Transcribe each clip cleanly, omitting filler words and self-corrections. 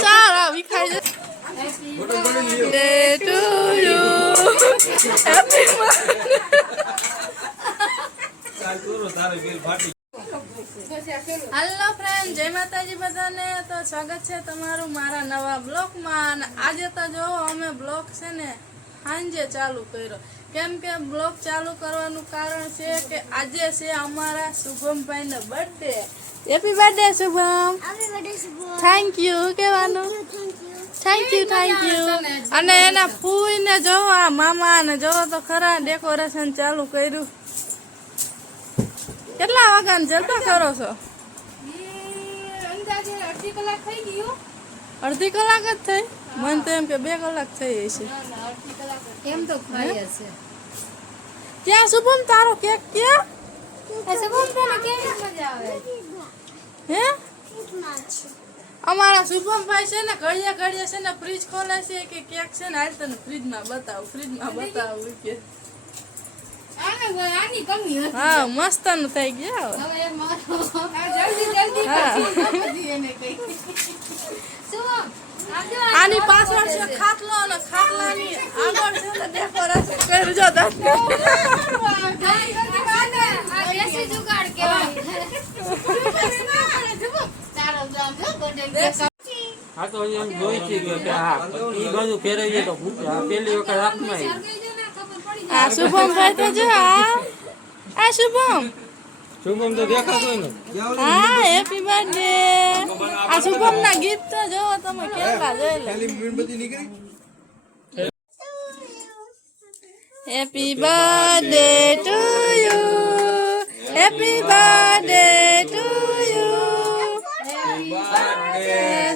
ચાલ વિખાઈ જાય. Birthday to you. Happy hello friend, જય માતાજી બધાને. તો સ્વાગત છે તમારું મારા નવા બ્લોગમાં. અને આજે તો જો અમે બ્લોગ છે ને સાંજે ચાલુ કર્યો, કેમ કે બ્લોગ ચાલુ કરવાનું કારણ છે કે આજે છે અમારા શુભમભાઈનો birthday. Happy birthday Shubham. Thank you કહેવાનું. Thank you. અને એના ફૂઈને જોવો, આ મામા ને જોવો તો ખરા ડેકોરેશન ચાલુ કર્યું. કેટલા વાગ્યા જલતો કરો છો? અડધી કલાક જ થઈ. મને તો એમ કે 2 કલાક થઈ હશે. એમ તો ખાય છે. ક્યાં શુભમ તારો કેક ક્યાં? હે અમારા શુભમભાઈ છે ને ઘડીએ ઘડીએ છે ને ફ્રીજ ખોલે છે કે કેક છે ને આજ તને ફ્રીજમાં બતાવું કે હા મસ્ત નું થઈ ગયા. આની પાછળ છે ખાટલો અને ખાટલાની આગળ છે ને ડેકોરેશન કર્યું જો હા તો એમ જોઈ છે કે હા ઈ બાજુ ફેરવીએ તો પેલી વખત હાથમાં આ શુભમભાઈ તો જો આ શુભમ તો દેખાતો ને. હા હેપી બર્થડે. આ શુભમ ના ગીત તો જોવો તમે કેટલા જોઈ લે. Happy birthday to you. Happy birthday to you.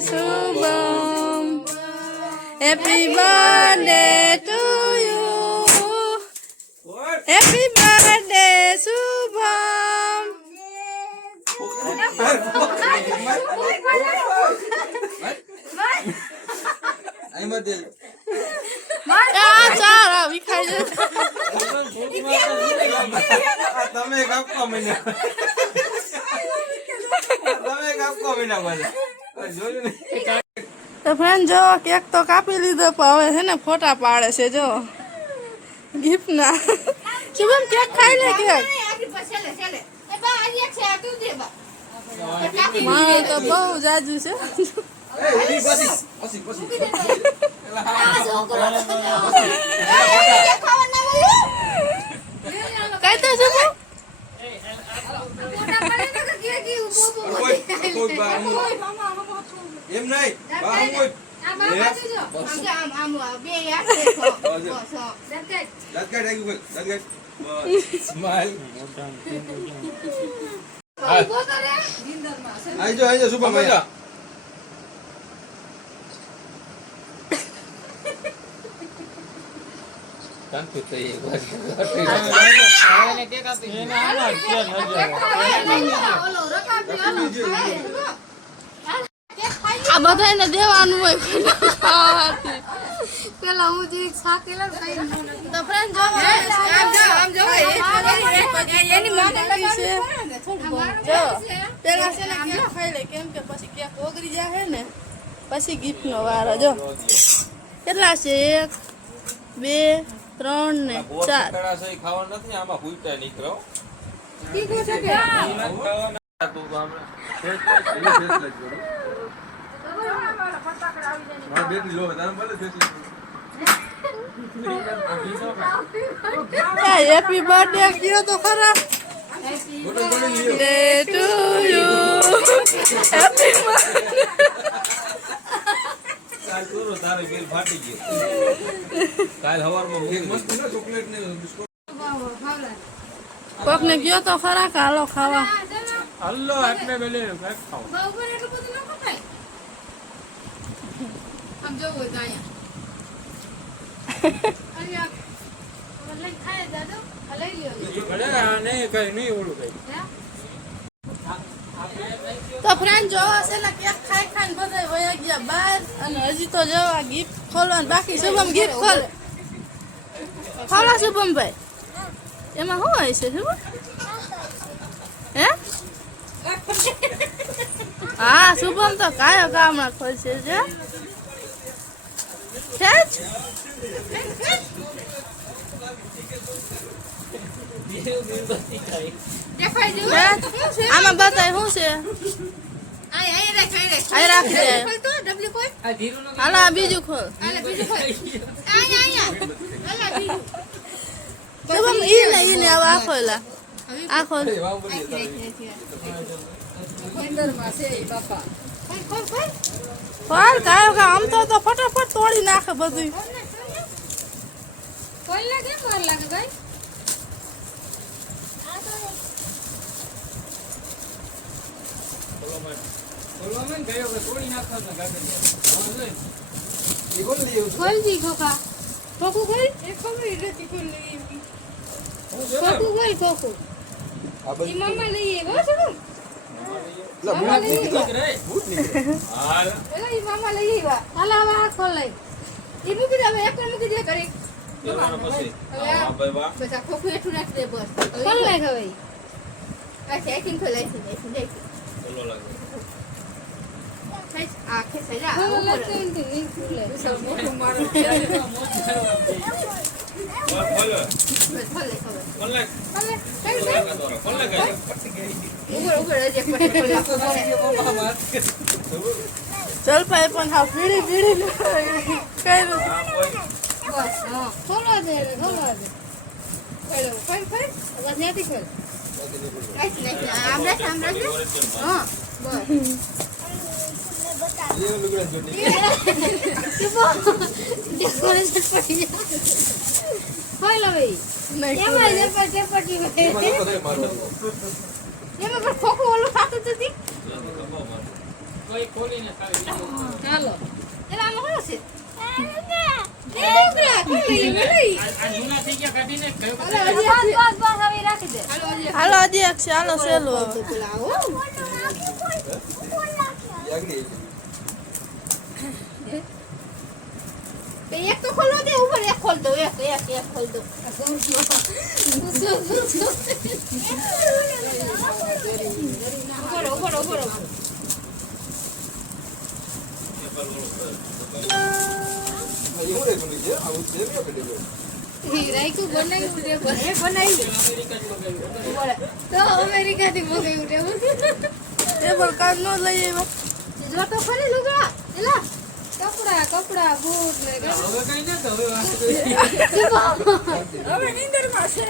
Shubham. Happy birthday to you. Happy birthday Shubham. ચાલ વિખાઈ જાય. તમે કાપવા મહિના તો ફ્રેન્ડ જો કેક તો કાપી લીધો, પણ હવે છે ને ફોટા પાડે છે જો ગિફ્ટ ના. શુભમ કેક ખાઈ લે. કેક મારે તો બહુ જાજુ છે. કઈ તો શુભમ એમ નહીં આઈજો શુભમ આઈજો. આ બધાને દેવાનું હોય પેલા હું જે છાકેલા તો ફ્રેન્ડ જો પેલા છે ને કેક ખાઈ લે, કેમ કે પછી કેક ઓગળી જાય ને પછી ગિફ્ટ નો વારો. જો કેટલા છે? 1 2 3 ને 4. ખાવા નથી આમાં ફૂલતા નીકળો. હેપી બર્થડે કયો તો ખરા. Day to you. હેપી તારે બેલ ફાટી ગયો. કાલ હવારમાં મસ્ત ચોકલેટ ને બિસ્કુટ કોક ને ગયો તો ખરા કાલો ખાવા. હલ્લો એટલે બેલે કઈક ખાઓ. આમ જોવો તો તો ફ્રેન્ડ જો છે ને કેક ખાઈ ખાઈને બધા વયા ગયા બહાર. અને હજી તો જો આ ગિફ્ટ ખોલવાનું બાકી. શુભમ ગિફ્ટ ખોલે. ખોલો શુભમભાઈ. એમાં શું હોય છે શુભમ? હે હા શુભમ તો કાયો કામમાં ખોલશે છે ખેંચ. દેખાય જેવું? ખેંચ. શું છે? આમાં બતાય શું છે આય રાખ. આય રાખી દે. ખોલ તો ડબલી ખોલ. હાલો આ બીજું ખોલ. આલે બીજું ખોલ. આયા. આલા બીજું. શુભમ ઈને હવે આ ખોલા આ ખોલ. અંદરમાં છે ઈ બાપા. ખોલ. ખોલ કાયો કા આમ તો ફટાફટ તોડી નાખે બધું. ખોલ ને કેમ વાર લાગે ભાઈ? ખોલ દી ખોખા. ખોખું ખોલ. એક ખબર નથી ખોલ લઈ. ખોખું ખોલ ખોખું. ઈ મામા લઈ આવ્યો છે ને? મામા લઈ આવ્યા. એલા ઈ મામા લઈ આવ્યા. હાલા હવે આ ખોલ લઈ. ઈ મૂકી દે હવે એક મૂકી દે કરી. બસ આ ખોખું હેઠું નાખી દે બસ. ખોલ નાખ હવે. આ સેટિંગ ખોલાઈ છે. આ ખેંચાઈ જા. મોટું મારું છે. ચલ ભાઈ પણ હા પીડી કર્યું. ખોલો દે. ખોલ. બસ નથી ખોલ. આમ રાખ. હા બસ. ખોલ હવે. એમાં પણ ખોખું ઓલું ખાતું જ નથી. ચાલો એલા આમાં કોણ છે? હાલો હજી એક છે હાલો સેલું હવે. એક તો ખોલો દે ઉપર એક ખોલ દો. એક ખોલ દો. ઉપર. રાઈકુ બનાવ્યું રે બનાવ્યું તો અમેરિકાથી મગાવ્યું રે. એ પણ કામ ન લઈ આવ્યો. જો તો ખરી લુગડા એલા કપડા બૂટ ને હવે નીંદરમાં છે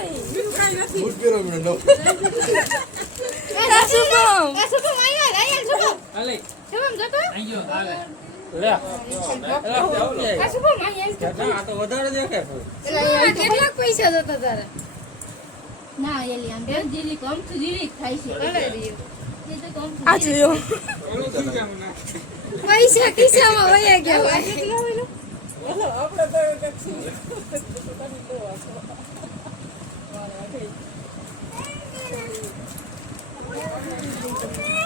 બૂટ પહેરો મને નો. શુભમ શુભમ આયા શુભમ જતો શુભમ આયા કેટલાક પૈસા જતા તારા? ના એલી આમ જીલી કમ જીલી થાય છે. આ જોયો પૈસા ખિસ્સામાં વયા ગયા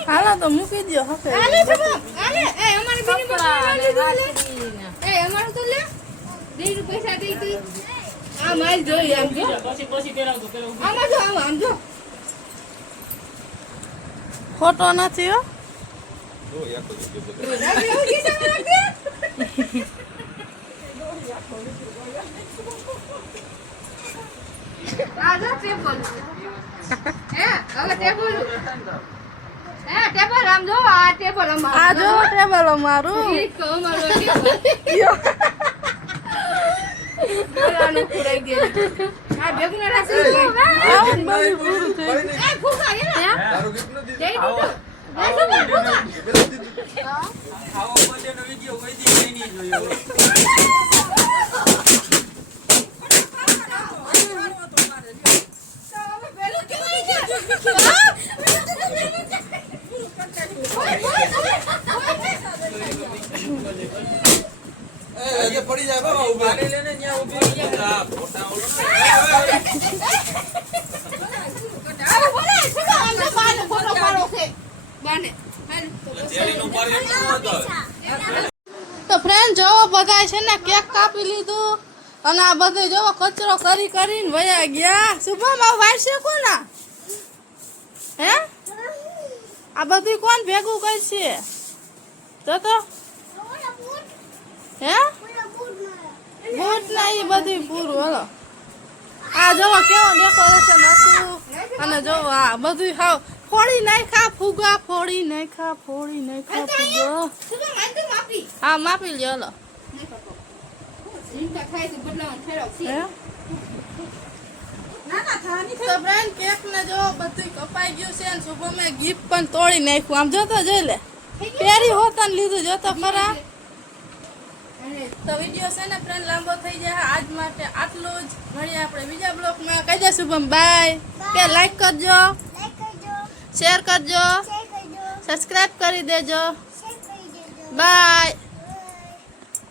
હાલો તો મૂકી દો હકે. આલે શુભમ આલે. એ અમારે બીની એ અમારું તો લે. 2 પૈસા દઈ તું. આ માલ જોઈ આમ જો. આમાં જો આમ જો. ખોટો નથી હો. જો યાર તો આજો ટેબલ. હવે ટેબલ. ટેબલ આમ જો. આ ટેબલ અમારું. આ જો ટેબલ અમારું. એક અમારું ટેબલ. આનું ખુરાઈ ગયું. આ ભેગું ના રાખી. આવું બધું પૂરું થયું. એ ફૂકા એલા. તારો ગિફ્ટ નથી જઈ દીધું. એ શુભમ ફૂકા. એ પડી જાય બાબા ઉભા લેને ન્યા ઉભી આ ફોટા ઓલો અરે બોલે શુભમ આમ તો બાને ફોટો પાડો છે. બાને જેડીનો પર એટલો હતો. તો ફ્રેન્ડ જોવો બધા છે ને કેક કાપી લીધું અને આ બધું જોવો કચરો કરીને વયા ગયા. શુભમ આ વારસે કોના હે આ બધું કોણ ભેગું કરશે તો હે બૂટ ના એ બધું પૂરું હલો આ જોવો કેવો ડેકોરેશન હતું અને જોવો આ બધું હાવ ફોડી નાખ્યા ફુગા ફોડી નાખ્યા ફુગા હા માપી લ્યો હલો હે? તો ફ્રેન્ડ કેક ને જો બધું કપાઈ ગયું છે અને શુભમે ગિફ્ટ પણ તોડી નાખ્યું આમ જોતો જોઈ લે પેરી હોતા લીધું જોતો ખરા તો વિડીયો છે ને ફ્રેન્ડ લાંબો થઈ જાય આજ માટે આટલું જ મળીએ આપણે બીજા બ્લોગમાં કહી દે શુભમ બાય કે લાઈક કરજો શેર કરજો સબસ્ક્રાઇબ કરી દેજો બાય